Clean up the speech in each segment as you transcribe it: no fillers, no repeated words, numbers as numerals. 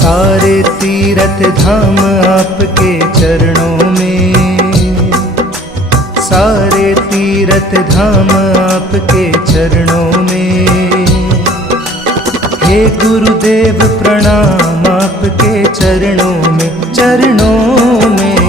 सारे तीर्थ धाम आपके चरणों में, सारे तीर्थ धाम आपके चरणों में। हे गुरुदेव प्रणाम आपके चरणों में, चरणों में।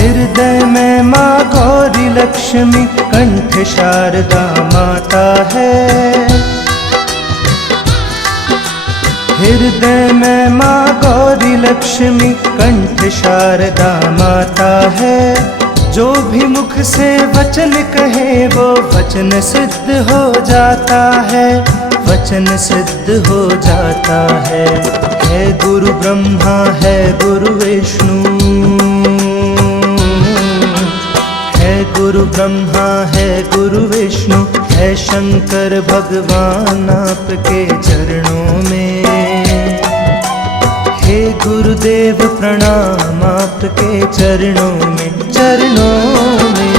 हृदय में माँ गौरी लक्ष्मी कंठ शारदा माता है। हृदय में माँ गौरी लक्ष्मी कंठ शारदा माता है। जो भी मुख से वचन कहे वो वचन सिद्ध हो जाता है, वचन सिद्ध हो जाता है। है गुरु ब्रह्मा है गुरु विष्णु, गुरु ब्रह्मा है गुरु विष्णु, है शंकर भगवान आपके चरणों में। हे गुरुदेव प्रणाम आपके चरणों में, चरणों में।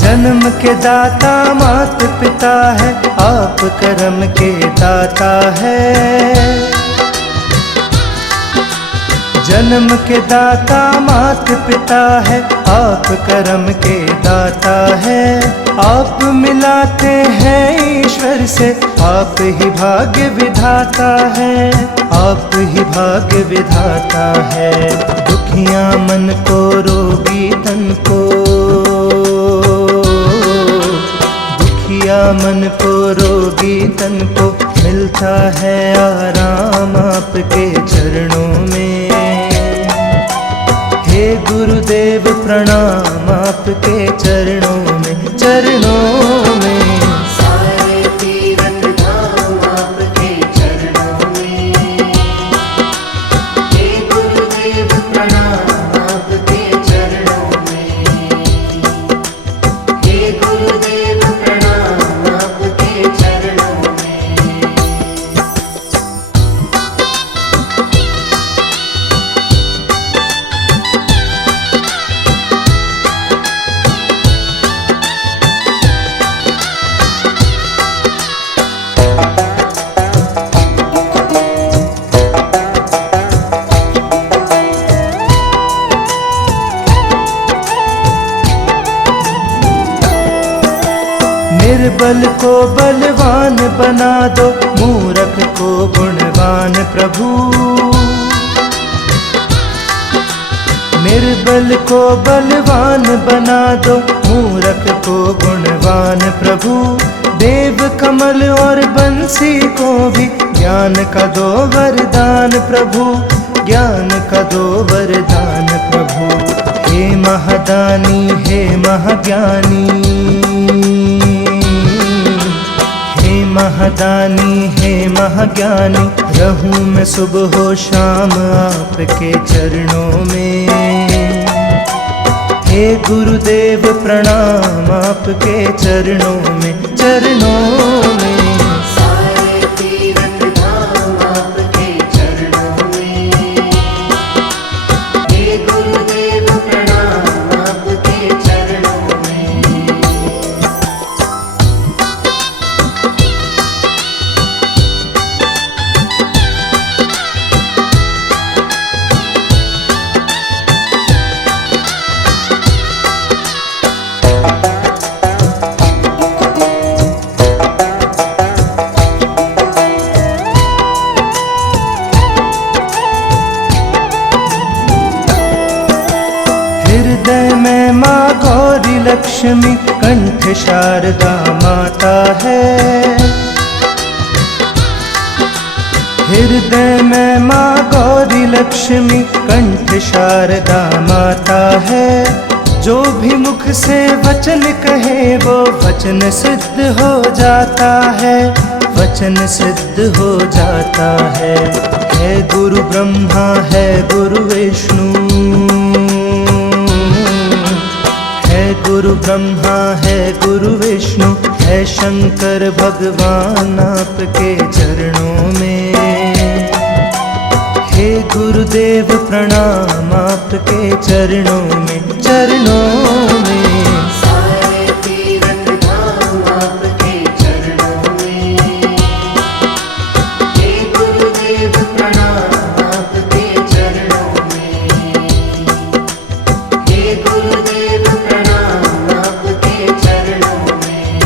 जन्म के दाता मात पिता है, आप कर्म के दाता है। जन्म के दाता मात पिता है, आप कर्म के दाता है। आप मिलाते हैं ईश्वर से, आप ही भाग्य विधाता है, आप ही भाग्य विधाता है। दुखियां मन को रोगी तन को, मन को रोगी तन को मिलता है आराम आपके चरणों में। हे गुरुदेव प्रणाम आपके चरणों में, चरणों में। निर्बल को बलवान बना दो, मूर्ख को गुणवान प्रभु। निर्बल को बलवान बना दो, मूर्ख को गुणवान प्रभु। देव कमल और बंसी को भी ज्ञान का दो वरदान प्रभु, ज्ञान का दो वरदान प्रभु। हे महादानी हे महाज्ञानी, महादानी हे महाज्ञानी। रहूं मैं सुबह हो शाम आपके चरणों में। हे गुरुदेव प्रणाम आपके चरणों में, चरणों में। लक्ष्मी कंठ शारदा माता है। हृदय में माँ गौरी लक्ष्मी कंठ शारदा माता है। जो भी मुख से वचन कहे वो वचन सिद्ध हो जाता है, वचन सिद्ध हो जाता है। है गुरु ब्रह्मा है गुरु विष्णु, है गुरु ब्रह्मा है गुरु विष्णु, है शंकर भगवान आपके चरणों में। हे गुरुदेव प्रणाम आपके चरणों में, चरणों में। सारे तीरथ धाम आपके चरणों में। हे गुरुदेव प्रणाम आपके चरणों में। हे गुरुदेव प्रणाम आपके चरणों में।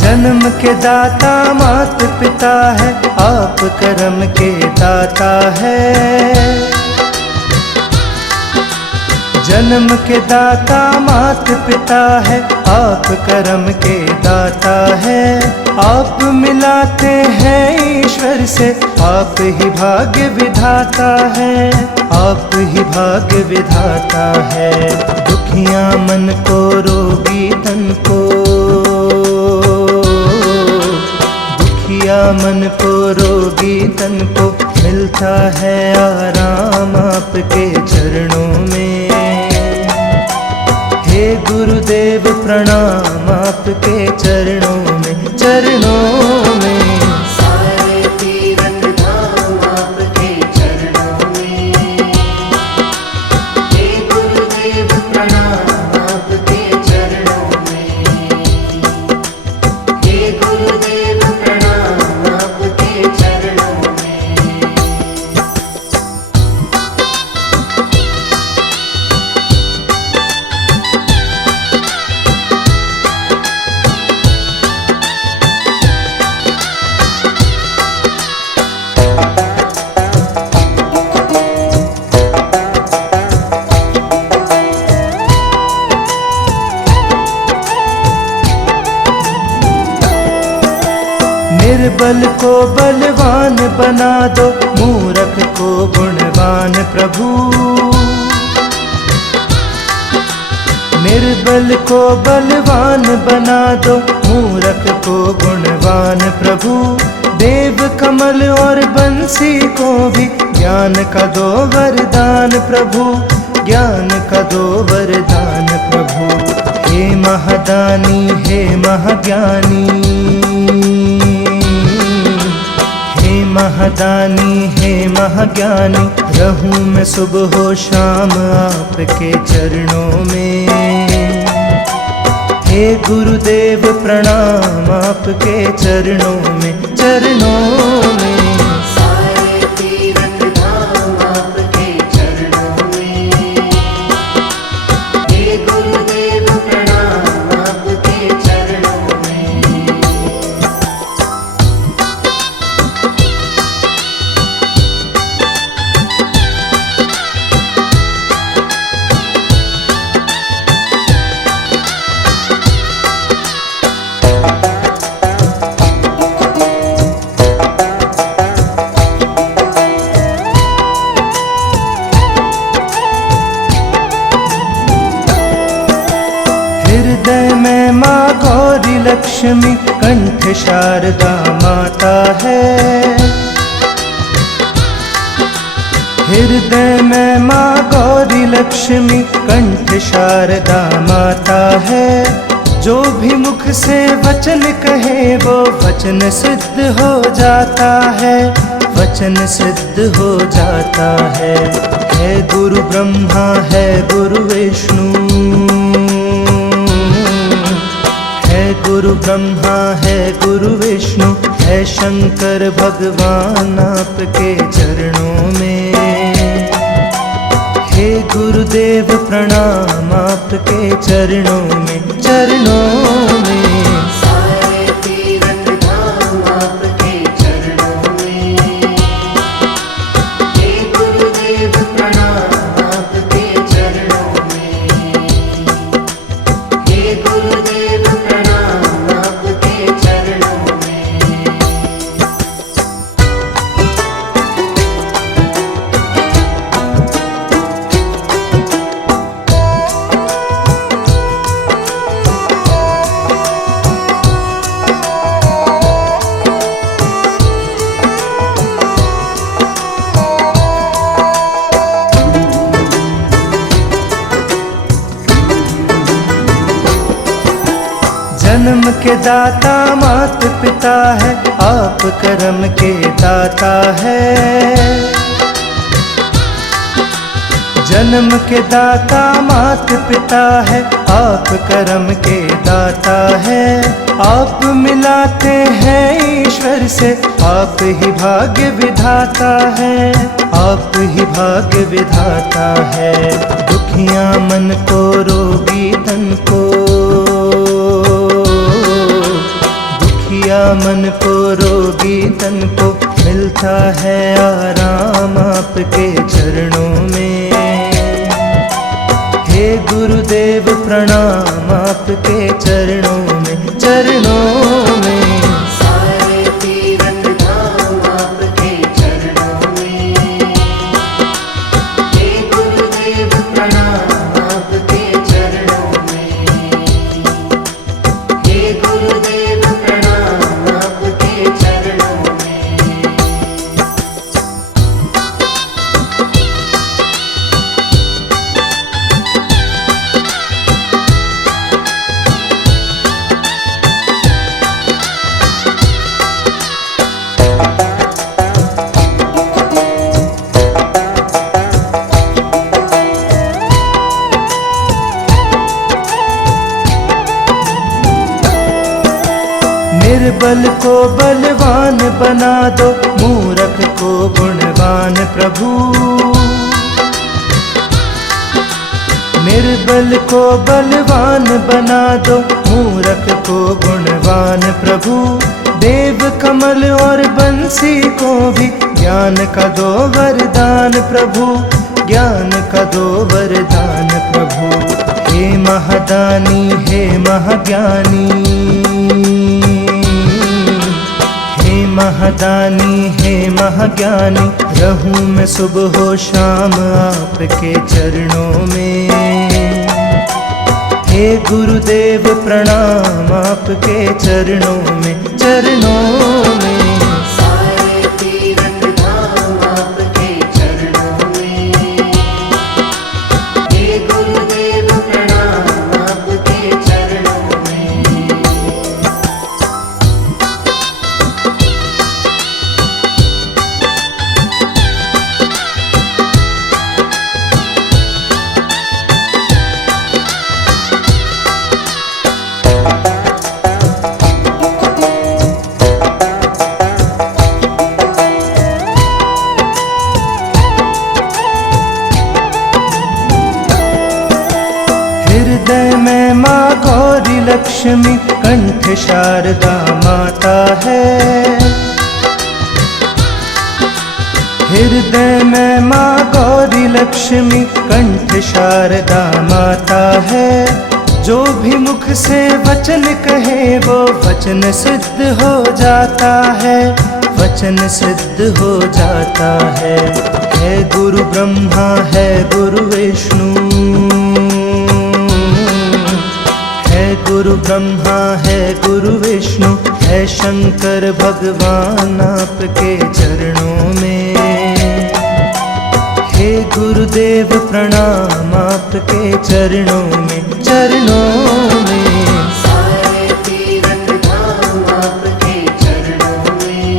जन्म के दाता मात पिता है, आप कर्म के दाता है। जन्म के दाता मात पिता है, आप कर्म के दाता है। आप मिलाते हैं ईश्वर से, आप ही भाग्य विधाता है, आप ही भाग्य विधाता है। दुखियां मन को रोगी तन को, दुखिया मन को रोगी तन को मिलता है आराम आपके चरणों में। हे गुरुदेव प्रणाम आपके चरणों में, चरणों में। सारे तीरथ धाम आपके चरणों में। हे गुरुदेव प्रणाम आपके चरणों में। हे गुरुदेव प्रणाम आपके चरणों में। निर्बल को बलवान बना दो, मूर्ख को गुणवान प्रभु। निर्बल को बलवान बना दो, मूर्ख को गुणवान प्रभु। देव कमल और बंसी को भी ज्ञान का दो वरदान प्रभु, ज्ञान का दो वरदान प्रभु। हे महादानी हे महाज्ञानी, हे महादानी हे महाज्ञानी, रहूं मैं सुबह हो शाम आपके चरणों में। हे गुरुदेव प्रणाम आपके चरणों में, चरणों में। सारे तीरथ धाम आपके चरणों में। हे गुरुदेव प्रणाम आपके चरणों में। हृदय में माँ गौरी लक्ष्मी कंठ शारदा माता है। हृदय में माँ गौरी लक्ष्मी कंठ शारदा माता है। जो भी मुख से वचन कहे वो वचन सिद्ध हो जाता है, वचन सिद्ध हो जाता है। है गुरु ब्रह्मा है गुरु विष्णु, है गुरु गुरु ब्रह्मा है गुरु विष्णु है शंकर भगवान आपके चरणों में। हे गुरुदेव प्रणाम आपके चरणों में, चरणों में। सारे तीरथ धाम आपके चरणों में। हे गुरुदेव प्रणाम आपके चरणों में। हे गुरुदेव प्रणाम आपके चरणों में। जन्म के दाता मात पिता है, आप कर्म के दाता है। जन्म के दाता मात पिता है, आप कर्म के दाता है। आप मिलाते हैं ईश्वर से, आप ही भाग्य विधाता है, आप ही भाग्य विधाता है। दुखियां मन को रोगी तन को, मन को रोगी तन को मिलता है आराम आपके चरणों में। हे गुरुदेव प्रणाम आपके चरणों में, चरणों में। सारे तीरथ धाम आपके चरणों में। हे गुरुदेव प्रणाम आपके चरणों में। हे गुरुदेव प्रणाम आपके चरणों में। निर्बल को बलवान बना दो, मूर्ख को गुणवान प्रभु। निर्बल को बलवान बना दो, मूर्ख को गुणवान प्रभु। देव कमल और बंसी को भी ज्ञान का दो वरदान प्रभु, ज्ञान का दो वरदान प्रभु। हे महादानी हे महाज्ञानी, महादानी हे महाज्ञानी, रहूं मैं सुबह हो शाम आपके चरणों में। हे गुरुदेव प्रणाम आपके चरणों में, चरणों में। सारे तीरथ धाम आपके चरणों में। हे गुरुदेव प्रणाम आपके चरणों में। हृदय में माँ गौरी लक्ष्मी, कंठ शारदा माता है। हृदय में माँ गौरी लक्ष्मी, कंठ शारदा माता है। जो भी मुख से वचन कहे वो वचन सिद्ध हो जाता है, वचन सिद्ध हो जाता है। है गुरु ब्रह्मा है गुरु विष्णु, है गुरु ब्रह्मा है गुरु विष्णु है शंकर भगवान आपके चरणों में। हे गुरुदेव प्रणाम आपके चरणों में, चरणों में। सारे तीरथ धाम आपके चरणों में।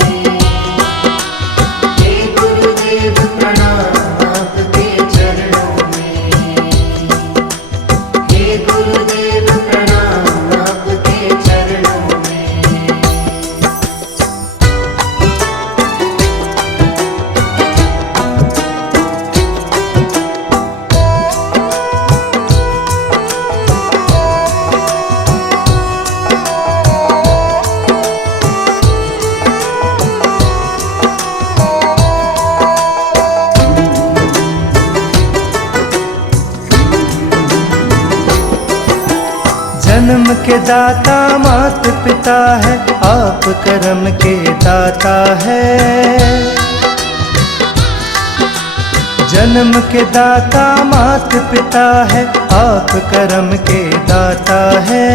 हे गुरुदेव प्रणाम आपके चरणों में। हे गुरुदेव प्रणाम आपके चरणों जन्म के दाता मात पिता है, आप कर्म के दाता है। जन्म के दाता मात पिता है, आप कर्म के दाता है।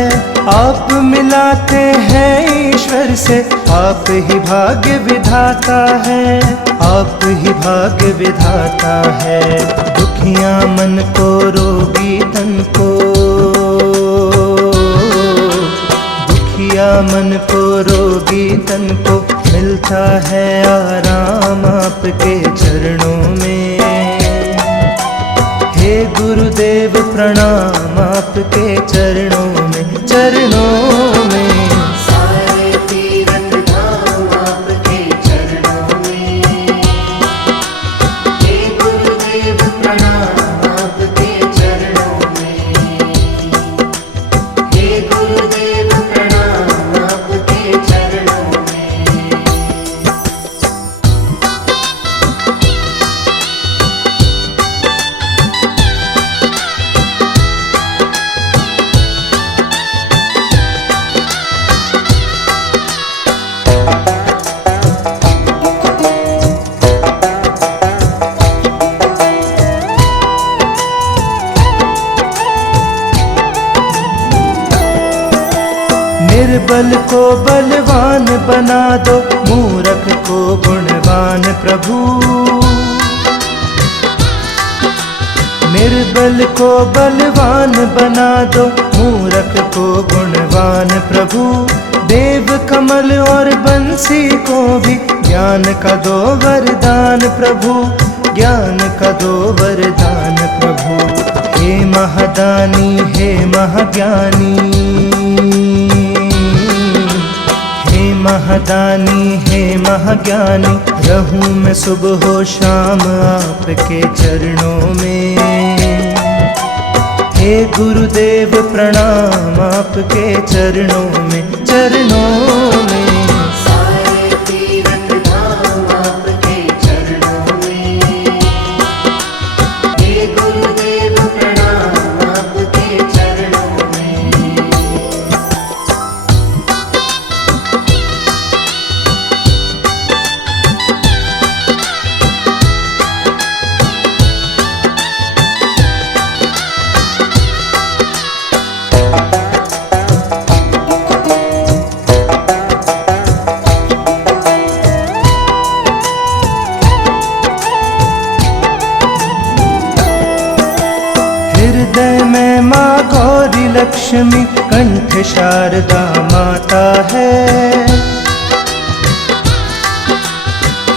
आप मिलाते हैं ईश्वर से, आप ही भाग्य विधाता है, आप ही भाग्य विधाता है। दुखियां मन को रोगी तन को, दुखिया मन को रोगी तन को मिलता है आराम आपके चरणों में। हे गुरुदेव प्रणाम आपके चरणों में, चरणों में। सारे तीरथ धाम आपके चरणों में। हे गुरुदेव प्रणाम आपके चरणों में। हे गुरुदेव प्रणाम आपके चरणों में। निर्बल को बलवान बना दो, मूर्ख को गुणवान प्रभु। निर्बल को बलवान बना दो, मूर्ख को गुणवान प्रभु। देव कमल और बंसी को भी ज्ञान का दो वरदान प्रभु, ज्ञान का दो वरदान प्रभु। हे महादानी हे महाज्ञानी, महादानी हे महाज्ञानी, रहूं मैं सुबह हो शाम आपके चरणों में। हे गुरुदेव प्रणाम आपके चरणों में, चरणों में। सारे तीरथ धाम आपके चरणों में। हे गुरुदेव प्रणाम आपके चरणों में। हृदय में माँ गौरी लक्ष्मी, कंठ शारदा माता है।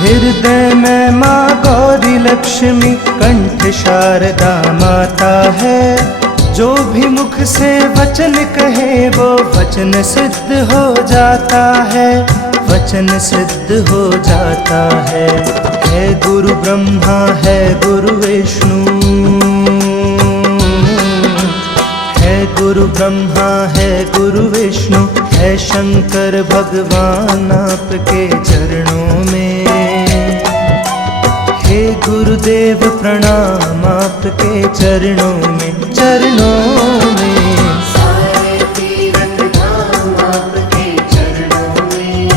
हृदय में माँ गौरी लक्ष्मी, कंठ शारदा माता है। जो भी मुख से वचन कहे वो वचन सिद्ध हो जाता है, वचन सिद्ध हो जाता है। है गुरु ब्रह्मा है गुरु विष्णु, है गुरु ब्रह्मा है गुरु विष्णु, है शंकर भगवान आपके चरणों में। हे गुरुदेव प्रणाम आपके चरणों में, चरणों में। सारे तीरथ धाम आपके चरणों में।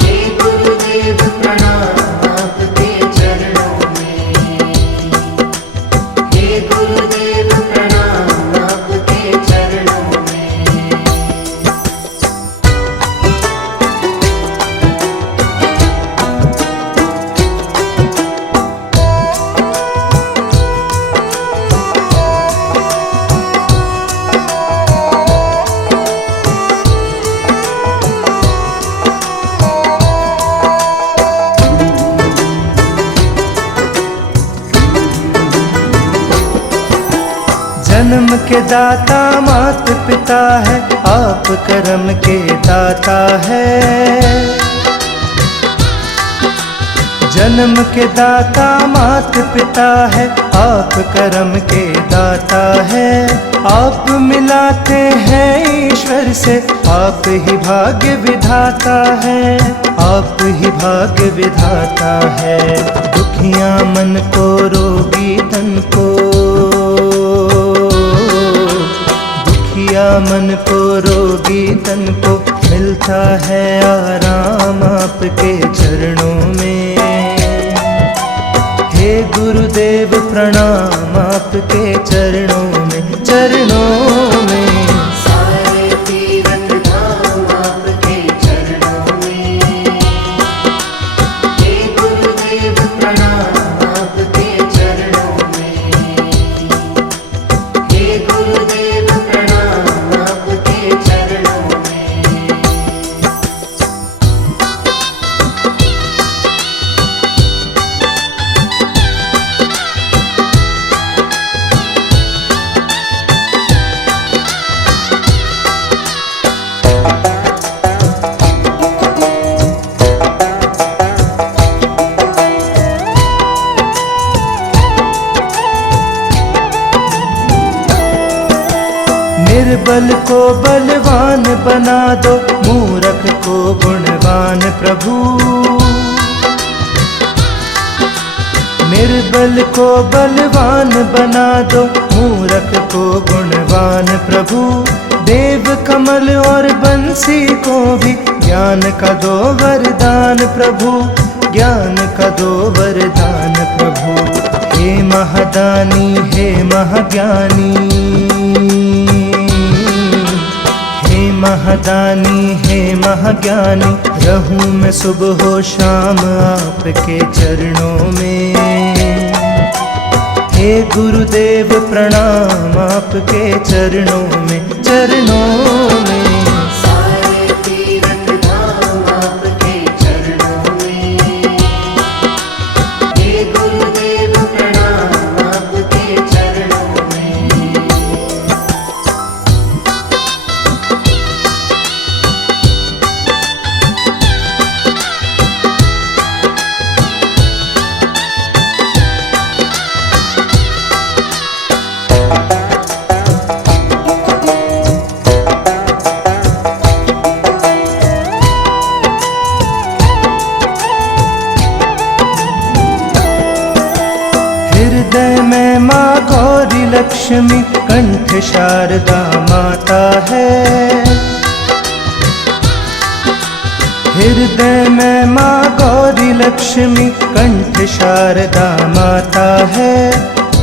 हे गुरुदेव प्रणाम आपके चरणों में। हे गुरुदेव प्रणाम आपके चरणों में। जन्म के दाता मात पिता है, आप कर्म के दाता है। जन्म के दाता मात पिता है, आप कर्म के दाता है। आप मिलाते हैं ईश्वर से, आप ही भाग्य विधाता है, आप ही भाग्य विधाता है। दुखियां मन को रोगी तन को, मन को रोगी तन को मिलता है आराम आपके चरणों में। हे गुरुदेव प्रणाम आपके चरणों में, चरणों में। सारे तीरथ धाम आपके चरणों में। हे गुरुदेव प्रणाम आपके चरणों में। हे गुरुदेव प्रणाम आपके चरणों में। निर्बल को बलवान बना दो, मूर्ख को गुणवान प्रभु। निर्बल को बलवान बना दो, मूर्ख को गुणवान प्रभु। देव कमल और बंसी को भी ज्ञान का दो वरदान प्रभु, ज्ञान का दो वरदान प्रभु। हे महादानी हे महाज्ञानी, हे महादानी हे महाज्ञानी, रहूं मैं सुबह हो शाम आपके चरणों में। हे गुरुदेव प्रणाम आपके चरणों में, चरणों में। सारे तीरथ धाम आपके चरणों में। हे गुरुदेव प्रणाम आपके चरणों में। हृदय में माँ गौरी लक्ष्मी, कंठ शारदा माता है। हृदय में माँ गौरी लक्ष्मी, कंठ शारदा माता है।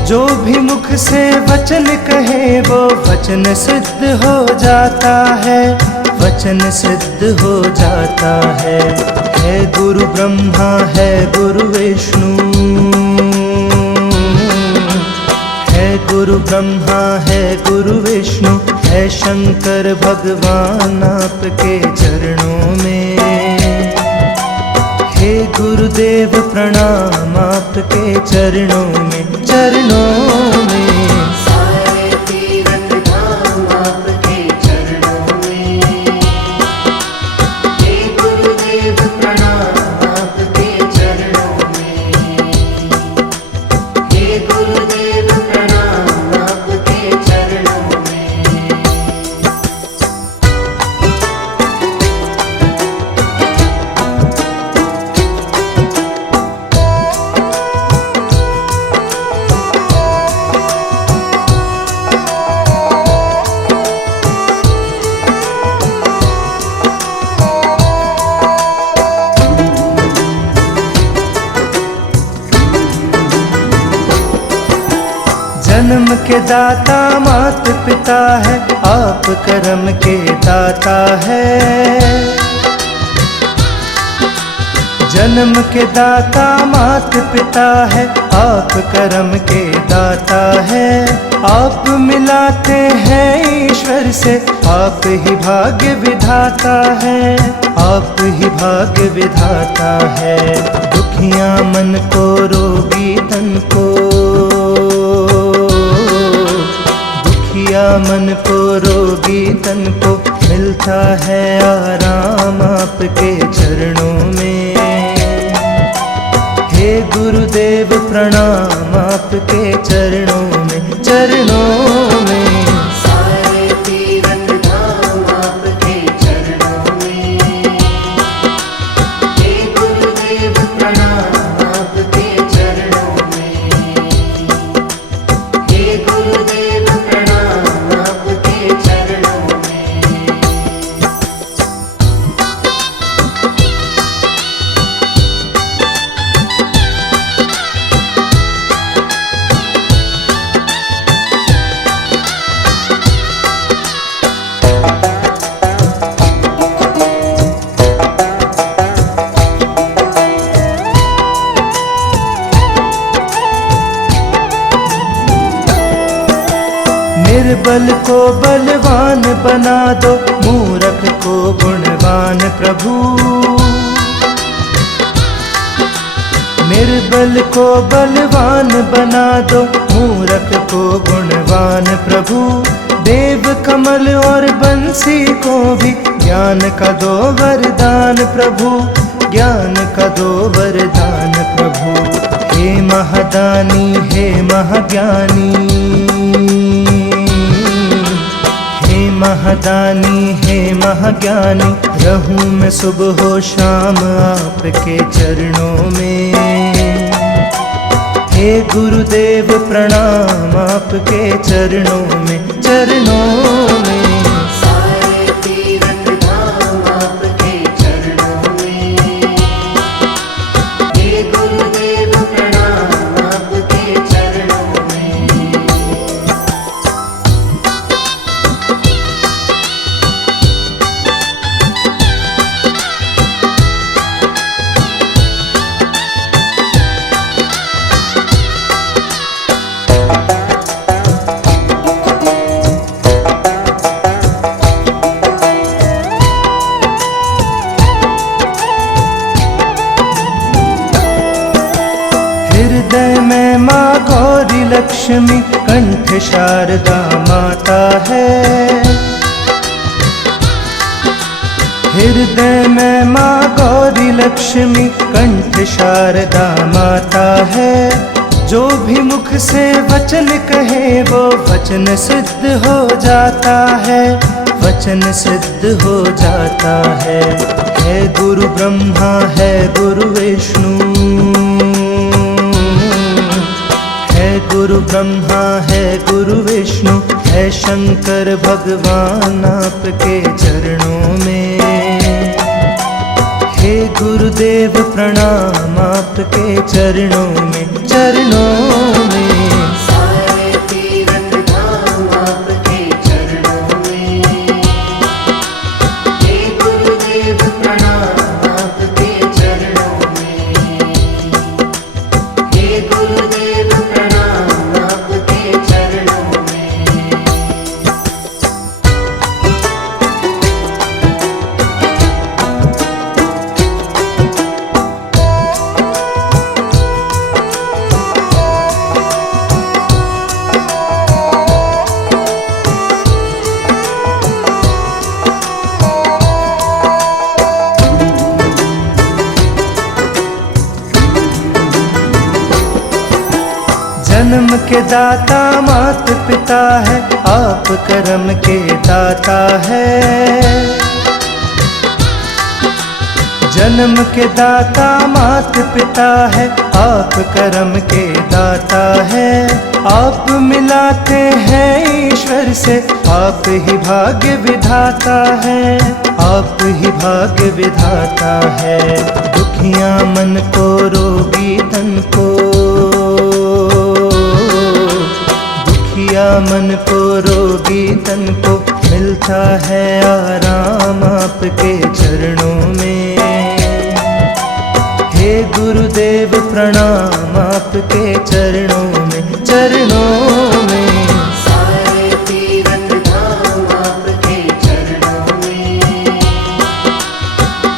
जो भी मुख से वचन कहे वो वचन सिद्ध हो जाता है, वचन सिद्ध हो जाता है। है गुरु ब्रह्मा है गुरु विष्णु, है गुरु ब्रह्मा है गुरु विष्णु, है शंकर भगवान आपके चरणों में। हे गुरुदेव प्रणाम आपके चरणों में, चरणों में। सारे तीरथ धाम आपके चरणों में। हे गुरुदेव प्रणाम आपके चरणों में। हे गुरुदेव प्रणाम आपके चरणों में। जन्म के दाता मात पिता है, आप कर्म के दाता है। जन्म के दाता मात पिता है, आप कर्म के दाता है। आप मिलाते हैं ईश्वर से, आप ही भाग्य विधाता है, आप ही भाग्य विधाता है। दुखिया मन को रोगी तन को, दुखिया मन को रोगी तन को मिलता है आराम आपके चरणों में। हे गुरुदेव प्रणाम आपके चरणों में, चरणों में। सारे तीरथ धाम आपके चरणों में। हे गुरुदेव प्रणाम आपके चरणों में। हे गुरुदेव प्रणाम आपके चरणों निर्बल को बलवान बना दो, मूर्ख को गुणवान प्रभु। निर्बल को बलवान बना दो, मूर्ख को गुणवान प्रभु। देव कमल और बंसी को भी ज्ञान का दो वरदान प्रभु, ज्ञान का दो वरदान प्रभु। हे महादानी हे महाज्ञानी, हे महादानी हे महाज्ञानी, रहूं मैं सुबह हो शाम आपके चरणों में। हे गुरुदेव प्रणाम आपके चरणों में, चरणों में। सारे तीरथ धाम आपके चरणों में। हे गुरुदेव प्रणाम आपके चरणों में। हृदय में माँ गौरी लक्ष्मी, कंठ शारदा माता है। हृदय में माँ गौरी लक्ष्मी, कंठ शारदा माता है। जो भी मुख से वचन कहे वो वचन सिद्ध हो जाता है, वचन सिद्ध हो जाता है। है गुरु ब्रह्मा है गुरु विष्णु, है गुरु ब्रह्मा है गुरु विष्णु, है शंकर भगवान आपके चरणों में। हे गुरुदेव प्रणाम आपके चरणों में, चरणों में। सारे तीरथ धाम आपके चरणों में। हे गुरुदेव प्रणाम आपके चरणों में। हे गुरुदेव प्रणाम आपके चरणों में। जन्म के दाता मात पिता है, आप कर्म के दाता है। जन्म के दाता मात पिता है, आप कर्म के दाता है। आप मिलाते हैं ईश्वर से, आप ही भाग्य विधाता है, आप ही भाग्य विधाता है। दुखिया मन को रोगी तन को, दुखिया मन को रोगी तन को, मिलता है आराम आपके चरणों में। हे गुरुदेव प्रणाम आपके चरणों में, चरणों में। सारे तीरथ धाम आपके चरणों में।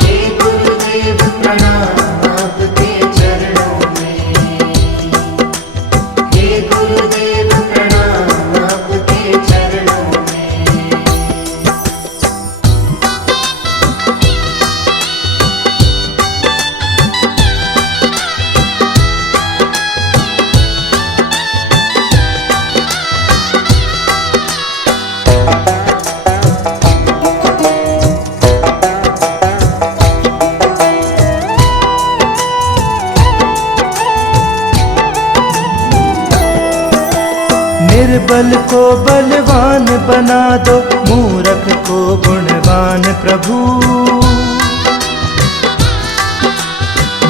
हे गुरुदेव प्रणाम आपके चरणों में। हे गुरुदेव प्रणाम आपके चरणों में। निर्बल को बलवान बना दो, मूर्ख को गुणवान प्रभु।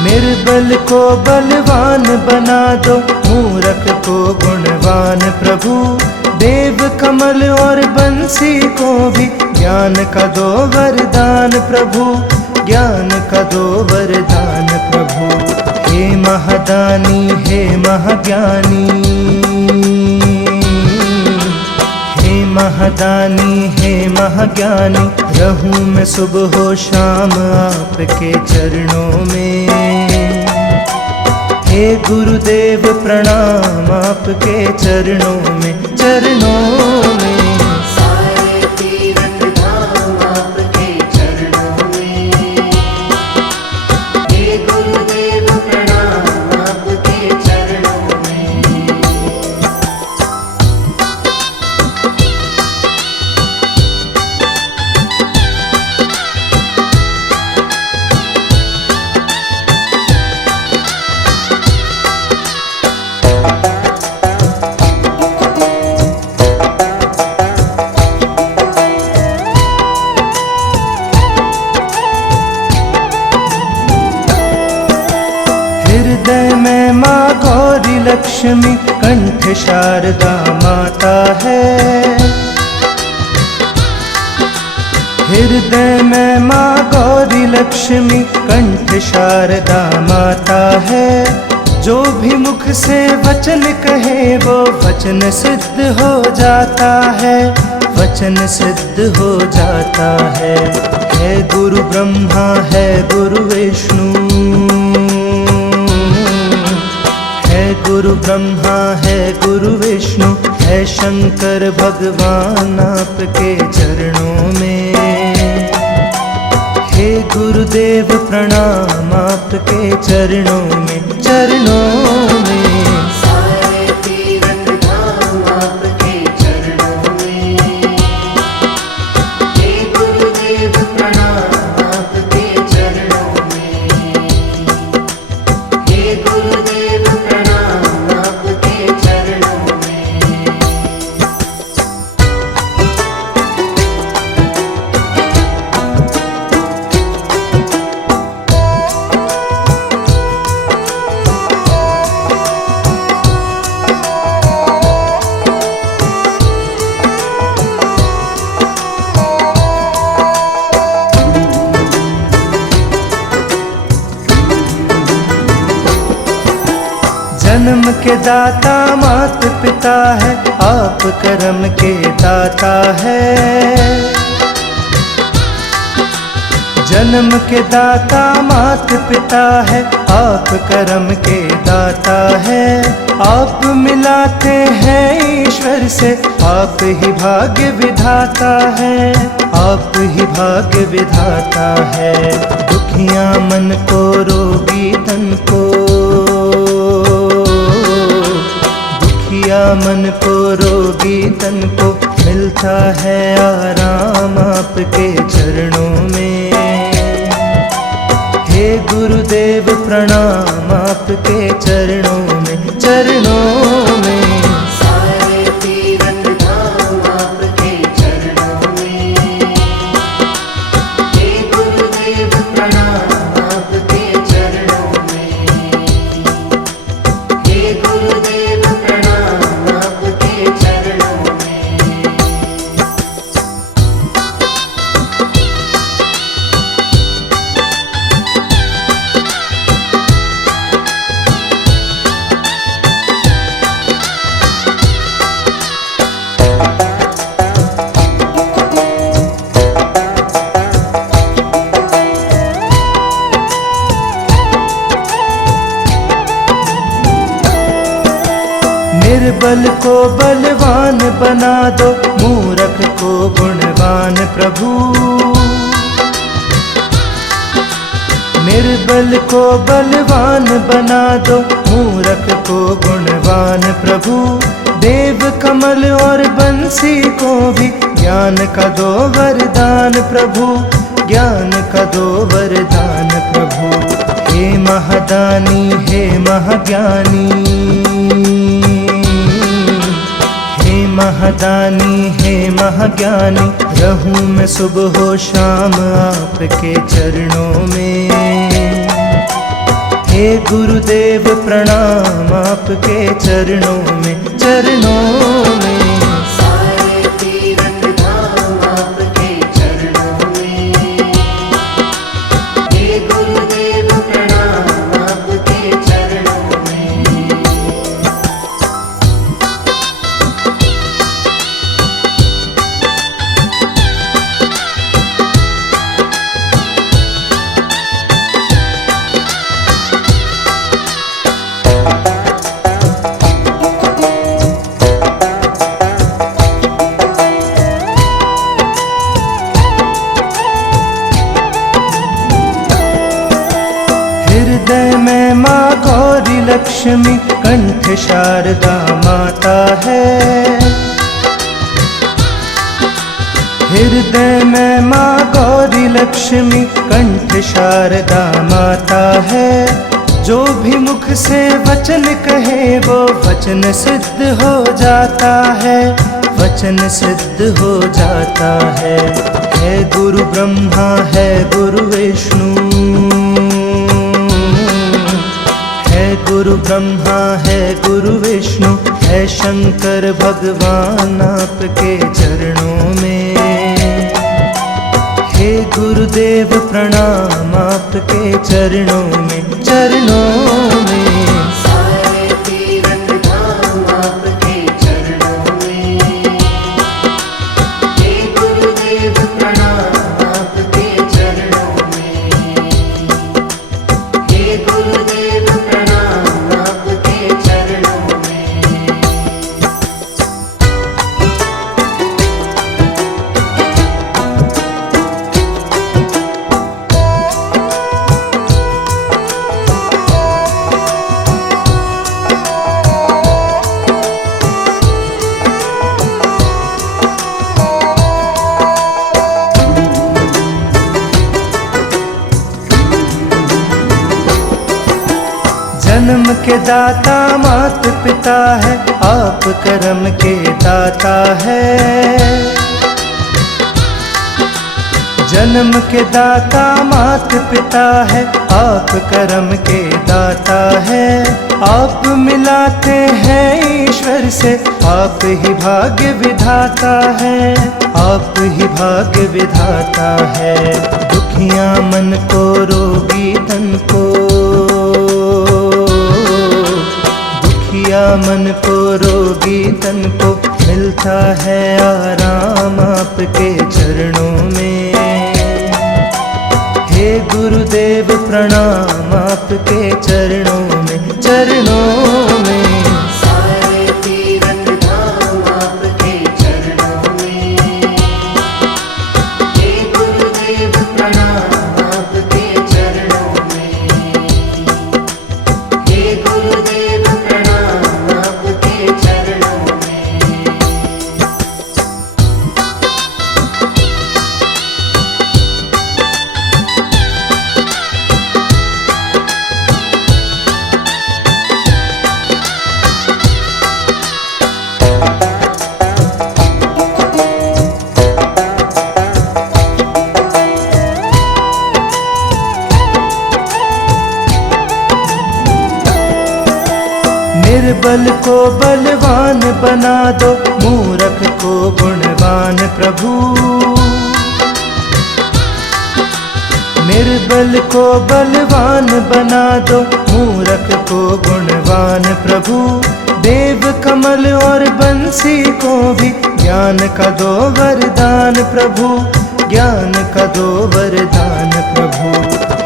निर्बल को बलवान बना दो, मूर्ख को गुणवान प्रभु। देव कमल और बंसी को भी ज्ञान का दो वरदान प्रभु, ज्ञान का दो वरदान प्रभु। हे महादानी हे महाज्ञानी, महादानी हे महाज्ञानी, रहूं मैं सुबह हो शाम आपके चरणों में। हे गुरुदेव प्रणाम आपके चरणों में, चरणों में। सारे तीरथ धाम आपके चरणों में। हे गुरुदेव प्रणाम आपके चरणों में। हृदय में माँ गौरी लक्ष्मी, कंठ शारदा माता है। हृदय में माँ गौरी लक्ष्मी, कंठ शारदा माता है। जो भी मुख से वचन कहे वो वचन सिद्ध हो जाता है, वचन सिद्ध हो जाता है। है गुरु ब्रह्मा है गुरु विष्णु, है गुरु ब्रह्मा है गुरु विष्णु, है शंकर भगवान आपके चरणों में। हे गुरुदेव प्रणाम आपके चरणों में, चरणों में। सारे तीरथ धाम आपके चरणों में। हे गुरुदेव प्रणाम आपके चरणों में। हे गुरुदेव प्रणाम आपके चरणों में। जन्म के दाता मात पिता है, आप कर्म के दाता है। जन्म के दाता मात पिता है, आप कर्म के दाता है। आप मिलाते हैं ईश्वर से, आप ही भाग्य विधाता है, आप ही भाग्य विधाता है। दुखियां मन को रोगी तन को, दुखिया मन को रोगी तन को, मिलता है आराम आपके चरणों में। हे गुरुदेव प्रणाम आपके चरणों में, चरणों में। सारे तीरथ धाम आपके चरणों में। हे गुरुदेव प्रणाम आपके चरणों में। हे गुरुदेव प्रणाम आपके चरणों में। निर्बल को बलवान बना दो, मूर्ख को गुणवान प्रभु। निर्बल को बलवान बना दो, मूर्ख को गुणवान प्रभु। देव कमल और बंसी को भी ज्ञान का दो वरदान प्रभु, ज्ञान का दो वरदान प्रभु। हे महादानी हे महाज्ञानी, हे महादानी हे महाज्ञानी, रहूं मैं सुबह हो शाम आपके चरणों में। हे गुरुदेव प्रणाम आपके चरणों में, चरणों में। सारे तीरथ धाम आपके चरणों में। हे गुरुदेव प्रणाम आपके चरणों में। लक्ष्मी कंठ शारदा माता है। हृदय में माँ गौरी लक्ष्मी कंठ शारदा माता है। जो भी मुख से वचन कहे वो वचन सिद्ध हो जाता है, वचन सिद्ध हो जाता है। गुरु ब्रह्मा है गुरु विष्णु, है गुरु ब्रह्मा है गुरु विष्णु, है शंकर भगवान आपके चरणों में। हे गुरुदेव प्रणाम आपके चरणों में, चरणों में। सारे तीर्थ धाम आपके चरणों में। हे गुरुदेव प्रणाम आपके चरणों में। हे गुरुदेव प्रणाम आपके चरणों में। जन्म के दाता मात पिता है, आप कर्म के दाता है। जन्म के दाता मात पिता है, आप कर्म के दाता है। आप मिलाते हैं ईश्वर से, आप ही भाग्य विधाता है, आप ही भाग्य विधाता है। दुखियां मन को रोगी तन को, मन को रोगी तन को मिलता है आराम आपके चरणों में। हे गुरुदेव प्रणाम आपके चरणों में, चरणों में। सारे तीर्थ धाम आपके चरणों में। हे गुरुदेव प्रणाम आपके चरणों में। हे गुरुदेव प्रणाम आपके चरणों में। निर्बल को बलवान बना दो, मूर्ख को गुणवान प्रभु। निर्बल को बलवान बना दो, मूर्ख को गुणवान प्रभु। देव कमल और बंसी को भी ज्ञान का दो वरदान प्रभु, ज्ञान का दो वरदान प्रभु।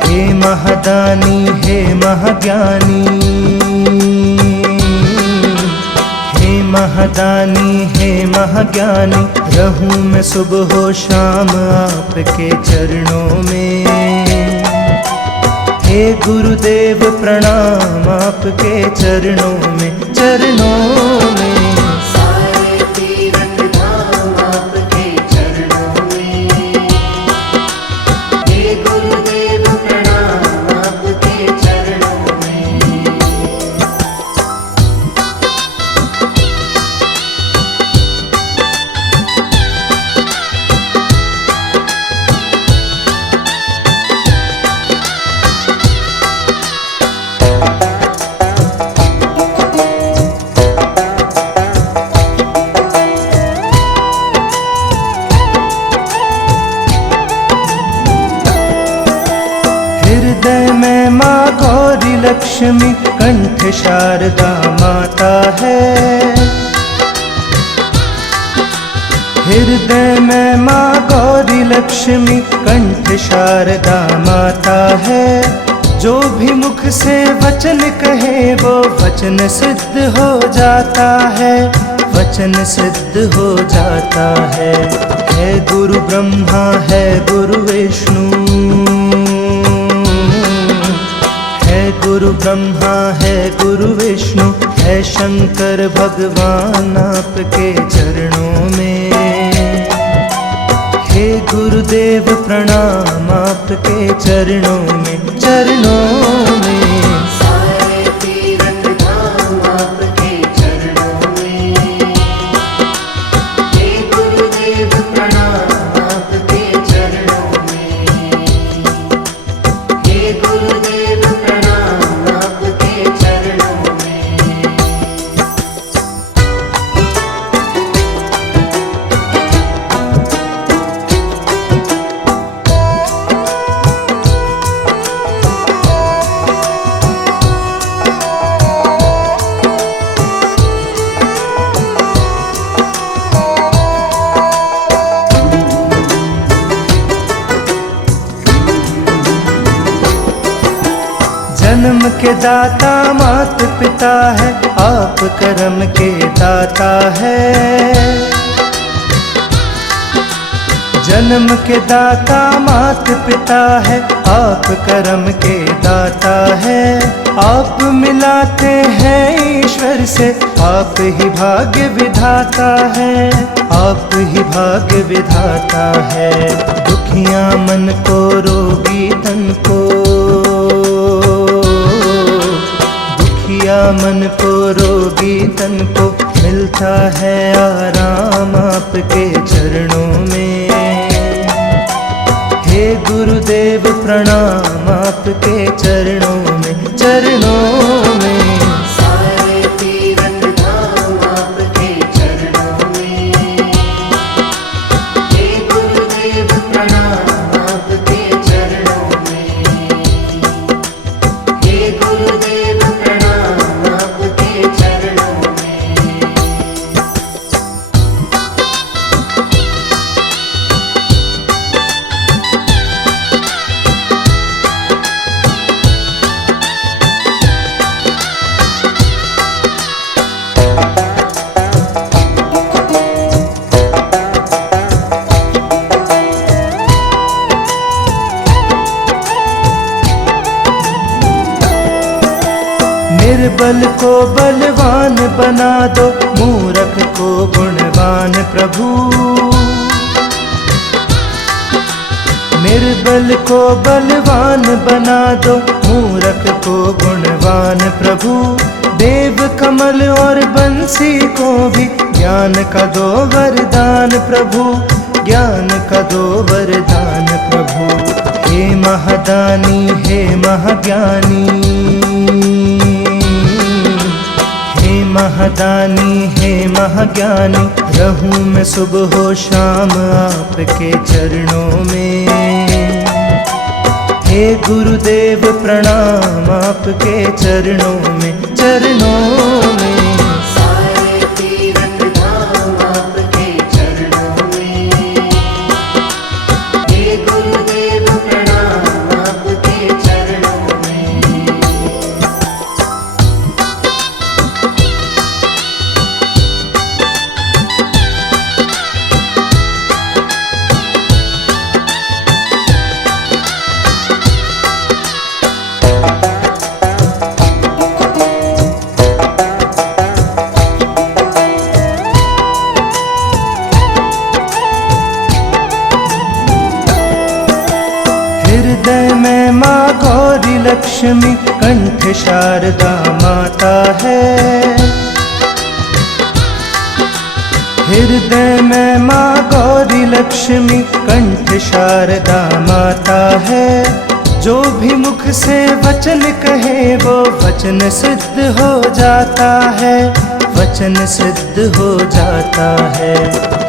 हे महादानी हे महाज्ञानी, महादानी हे महाज्ञानी, रहूं मैं सुबह हो शाम आपके चरणों में। हे गुरुदेव प्रणाम आपके चरणों में, चरणों में। सारे तीर्थ धाम आपके चरणों में। हे गुरुदेव प्रणाम आपके चरणों में। हृदय में माँ गौरी लक्ष्मी कंठ शारदा माता है। हृदय में माँ गौरी लक्ष्मी कंठ शारदा माता है। जो भी मुख से वचन कहे वो वचन सिद्ध हो जाता है, वचन सिद्ध हो जाता है। गुरु ब्रह्मा है गुरु विष्णु, है गुरु ब्रह्मा है गुरु विष्णु है शंकर भगवान आपके चरणों में। हे गुरुदेव प्रणाम आपके चरणों में, चरणों में। सारे तीरथ धाम आपके चरणों में। हे गुरुदेव प्रणाम आपके चरणों में। हे गुरुदेव प्रणाम आपके चरणों में। जन्म के दाता मात पिता है, आप कर्म के दाता है। जन्म के दाता मात पिता है, आप कर्म के दाता है। आप मिलाते हैं ईश्वर से, आप ही भाग्य विधाता है, आप ही भाग्य विधाता है। दुखियां मन को रोगी तन को, मन को रोगी तन को मिलता है आराम आपके चरणों में। हे गुरुदेव प्रणाम आपके चरणों में, चरणों में। सारे तीरथ धाम आपके चरणों में। हे गुरुदेव प्रणाम आपके चरणों में। हे गुरुदेव प्रणाम आपके चरणों में। निर्बल को बलवान बना दो, मूर्ख को गुणवान प्रभु। निर्बल को बलवान बना दो, मूर्ख को गुणवान प्रभु। देव कमल और बंसी को भी ज्ञान का दो वरदान प्रभु, ज्ञान का दो वरदान प्रभु। हे महादानी हे महाज्ञानी, महादानी हे महाज्ञानी। रहूं मैं सुबह हो शाम आपके चरणों में। हे गुरुदेव प्रणाम आपके चरणों में, चरणों में। सारे तीरथ धाम आपके चरणों में। हे गुरुदेव प्रणाम आपके चरणों में। हृदय में माँ गौरी लक्ष्मी, कंठ शारदा माता है। हृदय में माँ गौरी लक्ष्मी, कंठ शारदा माता है। जो भी मुख से वचन कहे वो वचन सिद्ध हो जाता है, वचन सिद्ध हो जाता है।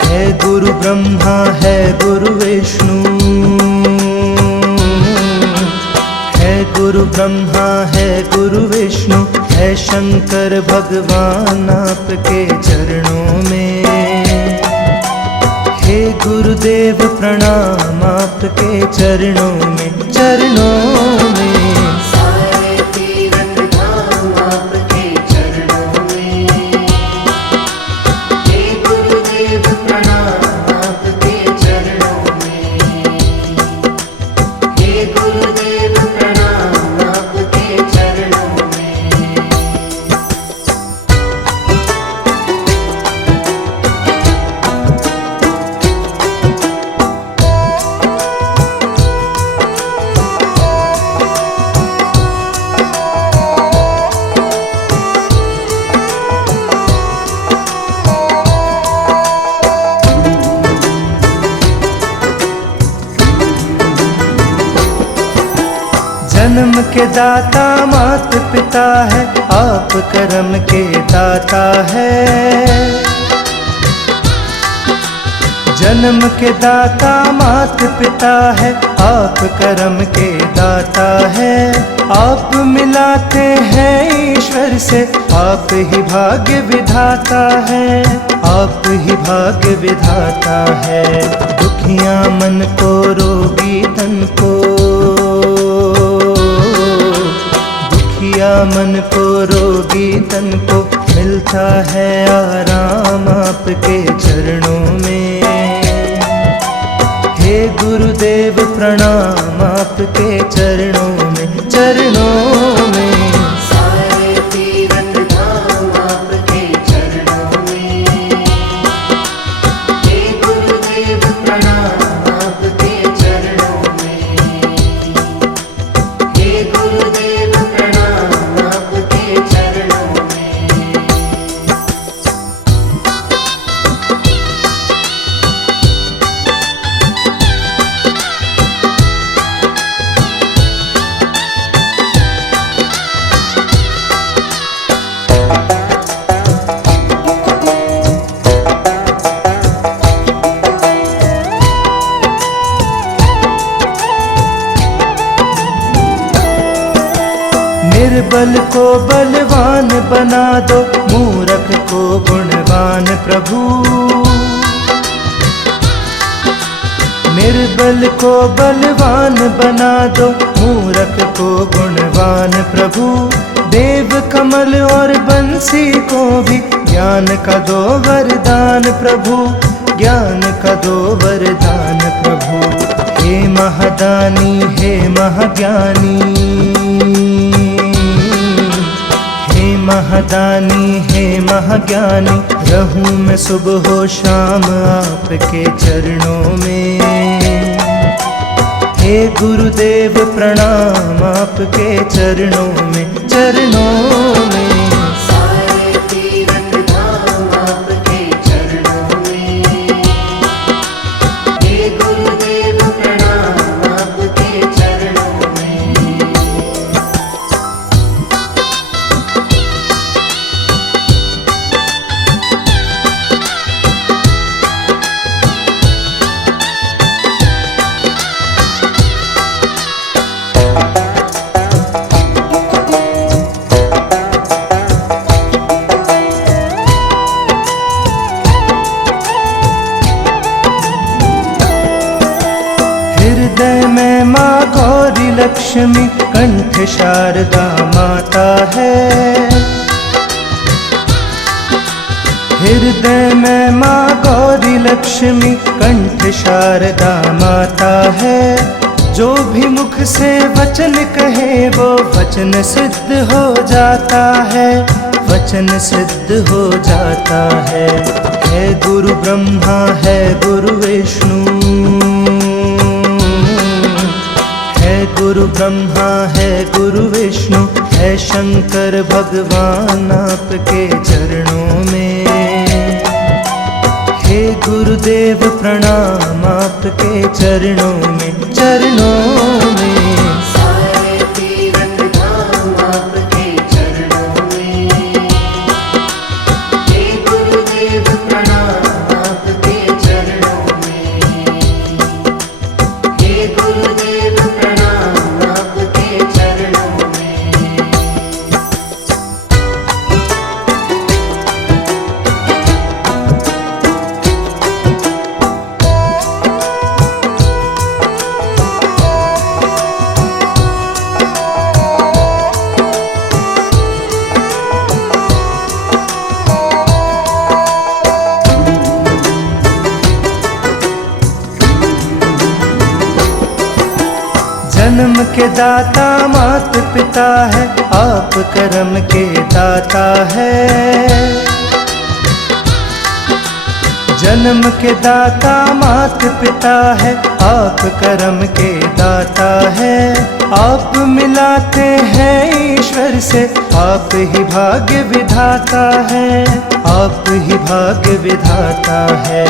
है गुरु ब्रह्मा है गुरु विष्णु, है गुरु ब्रह्मा है गुरु विष्णु है शंकर भगवान आपके चरणों में। हे गुरुदेव प्रणाम आपके चरणों में, चरणों में। सारे तीरथ धाम आपके चरणों में। हे गुरुदेव प्रणाम आपके चरणों में। हे गुरुदेव प्रणाम आपके चरणों में। जन्म के दाता मात पिता है, आप कर्म के दाता है। जन्म के दाता मात पिता है, आप कर्म के दाता है। आप मिलाते हैं ईश्वर से, आप ही भाग्य विधाता है, आप ही भाग्य विधाता है। दुखिया मन को रोगी तन को, दुखिया मन को रोगी तन को मिलता है आराम आपके चरणों में। हे गुरुदेव प्रणाम आपके चरणों में, चरणों में। सारे तीरथ धाम आपके चरणों में। हे गुरुदेव प्रणाम आपके चरणों में। हे गुरुदेव प्रणाम आपके चरणों में। निर्बल को बलवान बना दो, मूर्ख को गुणवान प्रभु। निर्बल को बलवान बना दो, मूर्ख को गुणवान प्रभु। देव कमल और बंसी को भी ज्ञान का दो वरदान प्रभु, ज्ञान का दो वरदान प्रभु। हे महादानी हे महाज्ञानी, हे महादानी हे महाज्ञानी, रहूं मैं सुबह हो शाम आपके चरणों में। हे गुरुदेव प्रणाम आपके चरणों में, चरणों में। सारे तीरथ धाम आपके चरणों में। हे गुरुदेव प्रणाम आपके चरणों में। हृदय में माँ गौरी लक्ष्मी, कंठ शारदा माता है। हृदय में माँ गौरी लक्ष्मी, कंठ शारदा माता है। जो भी मुख से वचन कहे वो वचन सिद्ध हो जाता है, वचन सिद्ध हो जाता है। है गुरु ब्रह्मा है गुरु विष्णु, है गुरु ब्रह्मा है गुरु विष्णु, है शंकर भगवान आपके चरणों में। हे गुरुदेव प्रणाम आपके चरणों में, चरणों में। सारे तीरथ धाम आपके चरणों में। हे गुरुदेव प्रणाम आपके चरणों में। हे गुरुदेव प्रणाम आपके चरणों में। जन्म के दाता मात पिता है, आप कर्म के दाता है। जन्म के दाता मात पिता है, आप कर्म के दाता है। आप मिलाते हैं ईश्वर से, आप ही भाग्य विधाता है, आप ही भाग्य विधाता है।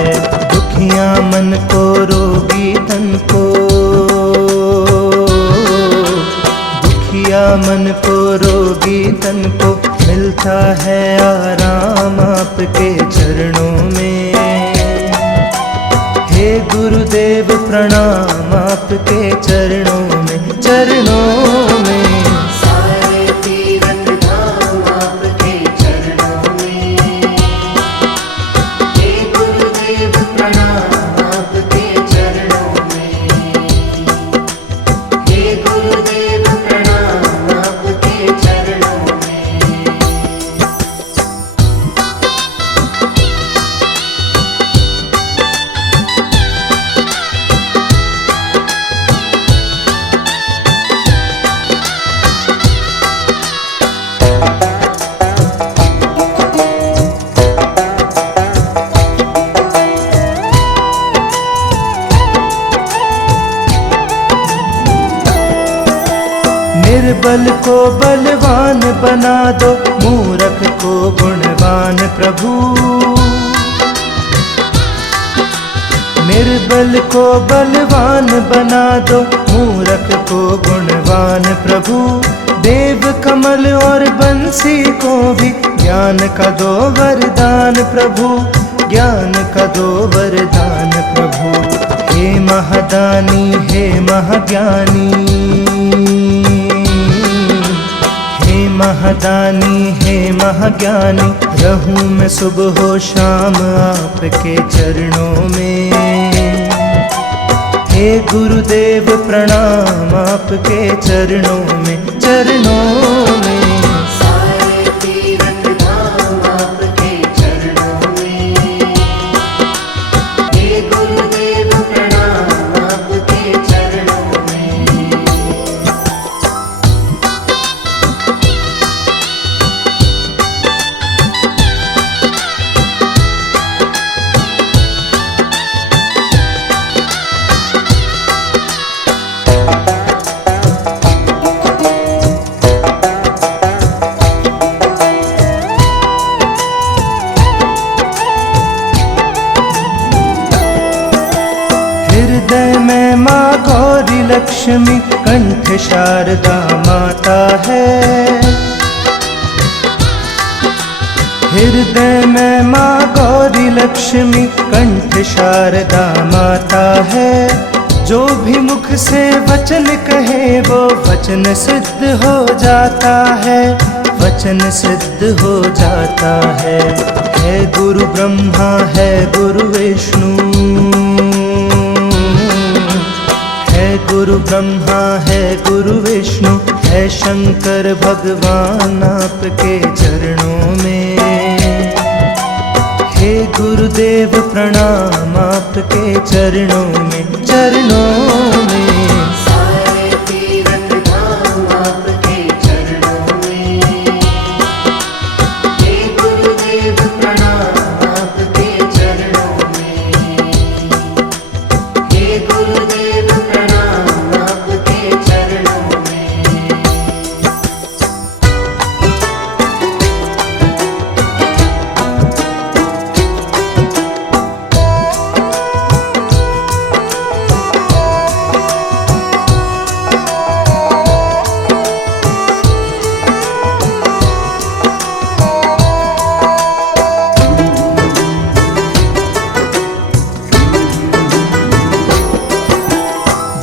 दुखिया मन को रोगी तन को, दुखिया मन को रोगी तन को मिलता है आराम आपके चरणों में। हे गुरुदेव प्रणाम आपके चरणों में, चरणों में। सारे तीरथ धाम आपके चरणों में। हे गुरुदेव प्रणाम आपके चरणों में। हे गुरुदेव प्रणाम आपके चरणों में। निर्बल को बलवान बना दो, मूर्ख को गुणवान प्रभु। निर्बल को बलवान बना दो, मूर्ख को गुणवान प्रभु। देव कमल और बंसी को भी ज्ञान का दो वरदान प्रभु, ज्ञान का दो वरदान प्रभु। हे महादानी हे महाज्ञानी, हे महादानी हे महाज्ञानी, रहूं मैं सुबह हो शाम आपके चरणों में। हे गुरुदेव प्रणाम आपके चरणों में, चरणों में। सारे तीरथ धाम आपके चरणों में। हे गुरुदेव प्रणाम आपके चरणों में। हृदय में माँ गौरी लक्ष्मी, कंठ शारदा माता है। हृदय में माँ गौरी लक्ष्मी, कंठ शारदा माता है। जो भी मुख से वचन कहे वो वचन सिद्ध हो जाता है, वचन सिद्ध हो जाता है। है गुरु ब्रह्मा है गुरु विष्णु, है गुरु ब्रह्मा है गुरु विष्णु, है शंकर भगवान आपके चरणों में। हे गुरुदेव प्रणाम आपके चरणों में, चरणों में। सारे तीरथ धाम आपके चरणों में। हे गुरुदेव प्रणाम आपके चरणों में। हे गुरुदेव प्रणाम आपके चरणों में।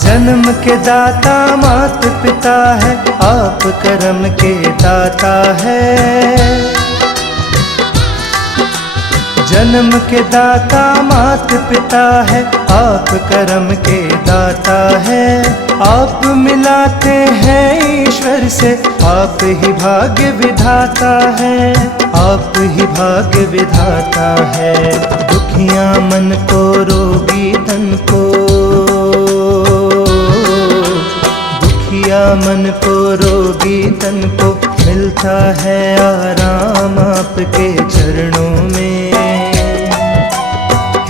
जन्म के दाता मात पिता है, आप कर्म के दाता है। जन्म के दाता मात पिता है, आप कर्म के दाता है। आप मिलाते हैं ईश्वर से, आप ही भाग्य विधाता है, आप ही भाग्य विधाता है। दुखिया मन को रोगी तन को, दुखिया मन को रोगी तन को मिलता है आराम आपके चरणों में।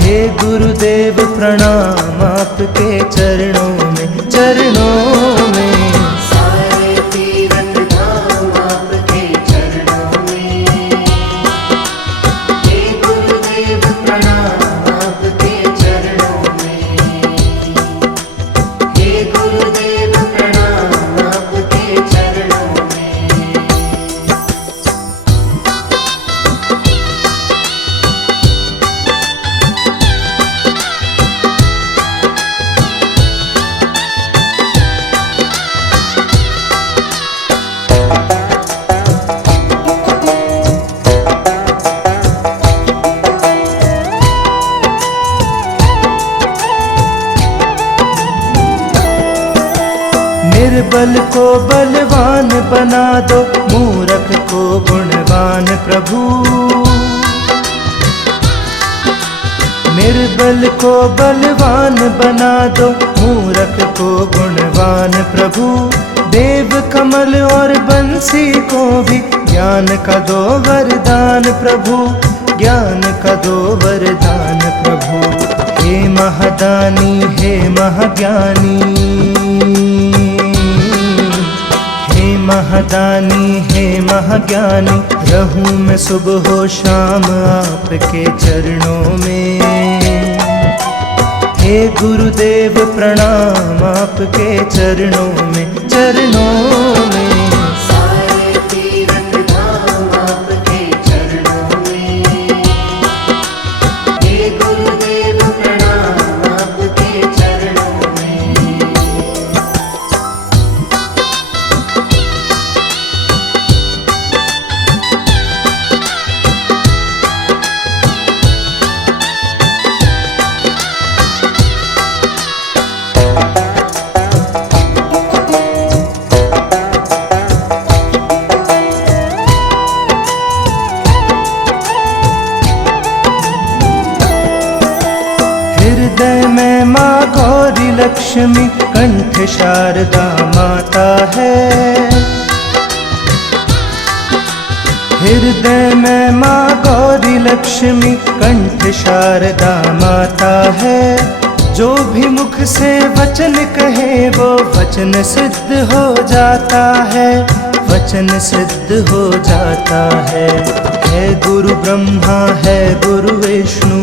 हे गुरुदेव प्रणाम आपके चरणों में, चरणों में। सारे तीरथ धाम आपके चरणों में। हे गुरुदेव प्रणाम आपके चरणों में। हे गुरुदेव प्रणाम आपके चरणों निर्बल को बलवान बना दो, मूर्ख को गुणवान प्रभु। निर्बल को बलवान बना दो, मूर्ख को गुणवान प्रभु। देव कमल और बंसी को भी ज्ञान का दो वरदान प्रभु, ज्ञान का दो वरदान प्रभु। हे महादानी हे महाज्ञानी, हे महादानी हे महाज्ञानी, रहूं मैं सुबह हो शाम आपके चरणों में। हे गुरुदेव प्रणाम आपके चरणों में, चरणों में। सारे तीरथ धाम आपके चरणों में। हे गुरुदेव प्रणाम आपके चरणों में। हृदय में माँ गौरी लक्ष्मी, कंठ शारदा माता है। हृदय में माँ गौरी लक्ष्मी, कंठ शारदा माता है। जो भी मुख से वचन कहे वो वचन सिद्ध हो जाता है, वचन सिद्ध हो जाता है। है गुरु ब्रह्मा है गुरु विष्णु,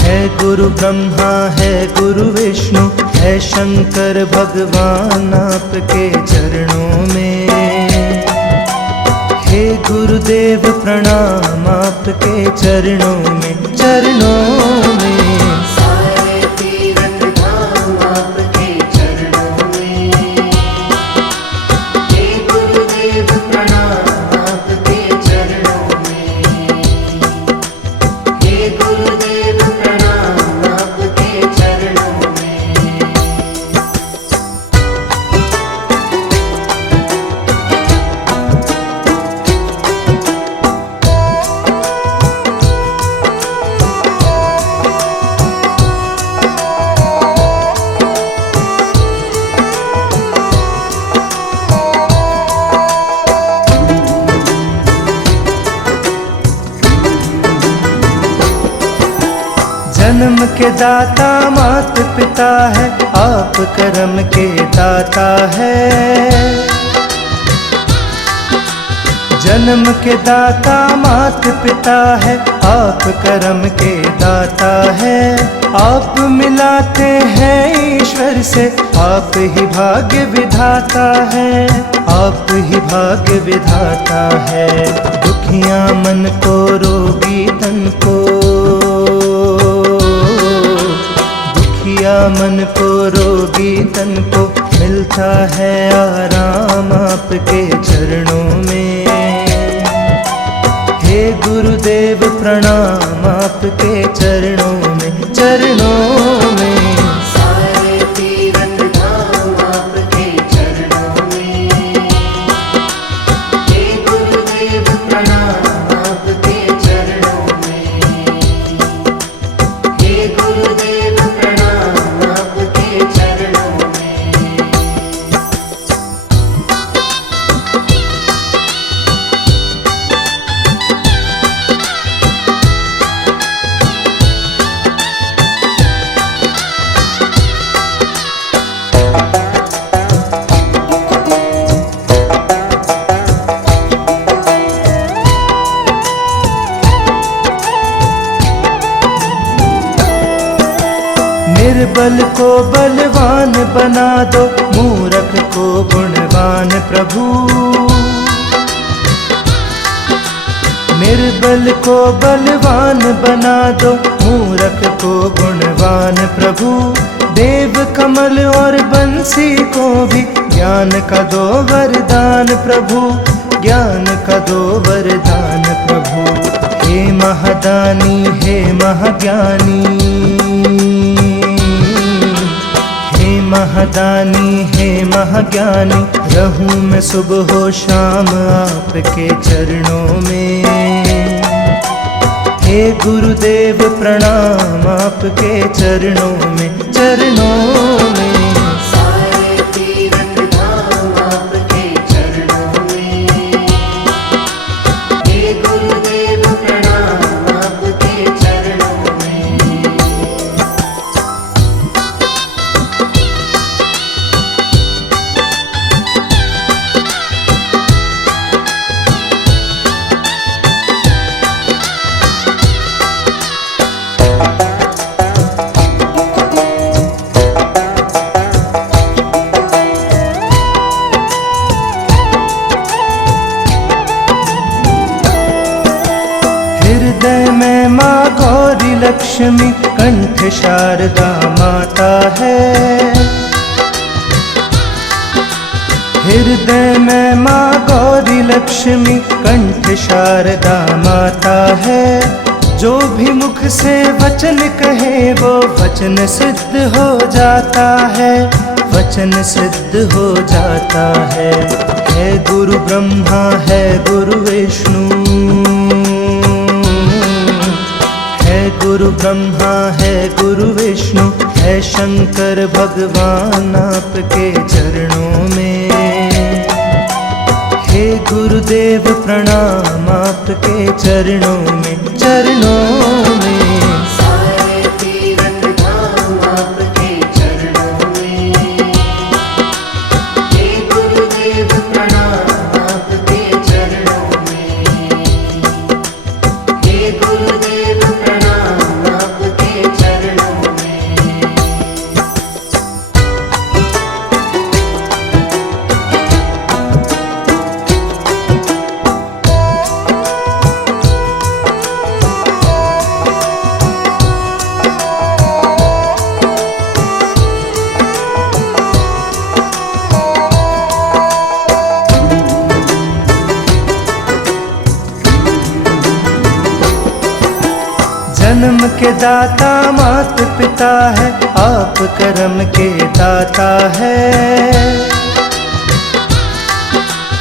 है गुरु ब्रह्मा है गुरु विष्णु, है शंकर भगवान आपके चरणों में। हे गुरुदेव प्रणाम आपके चरणों में, चरणों में। सारे तीरथ धाम आपके चरणों में। हे गुरुदेव प्रणाम आपके चरणों में। हे गुरुदेव प्रणाम आपके चरणों में। जन्म के दाता मात पिता है, आप कर्म के दाता है। जन्म के दाता मात पिता है, आप कर्म के दाता है। आप मिलाते हैं ईश्वर से, आप ही भाग्य विधाता है, आप ही भाग्य विधाता है। दुखियां मन को रोगी तन को, दुखिया मन को रोगी तन को, मिलता है आराम आपके चरणों में। हे गुरुदेव प्रणाम आपके चरणों में, चरणों में। सारे तीरथ धाम आपके चरणों में। हे गुरुदेव प्रणाम आपके चरणों में। हे गुरुदेव प्रणाम आपके चरणों में। निर्बल को बलवान बना दो, मूर्ख को गुणवान प्रभु। निर्बल को बलवान बना दो, मूर्ख को गुणवान प्रभु। देव कमल और बंसी को भी ज्ञान का दो वरदान प्रभु, ज्ञान का दो वरदान प्रभु। हे महादानी हे महाज्ञानी, हे महादानी हे महाज्ञानी, रहूं मैं सुबह हो शाम आपके चरणों में। हे गुरुदेव प्रणाम आपके चरणों में, चरणों में। सारे तीरथ धाम आपके चरणों में। हे गुरुदेव प्रणाम आपके चरणों में। हृदय में माँ गौरी लक्ष्मी, कंठ शारदा माता है। हृदय में माँ गौरी लक्ष्मी, कंठ शारदा माता है। जो भी मुख से वचन कहे वो वचन सिद्ध हो जाता है, वचन सिद्ध हो जाता है। है गुरु ब्रह्मा है गुरु विष्णु, है गुरु ब्रह्मा है गुरु विष्णु, है शंकर भगवान आपके चरणों में। हे गुरुदेव प्रणाम आपके चरणों में, चरणों में। सारे तीरथ धाम आपके चरणों में। हे गुरुदेव प्रणाम आपके चरणों में। हे गुरुदेव प्रणाम आपके चरणों में। जन्म के दाता मात पिता है, आप कर्म के दाता है।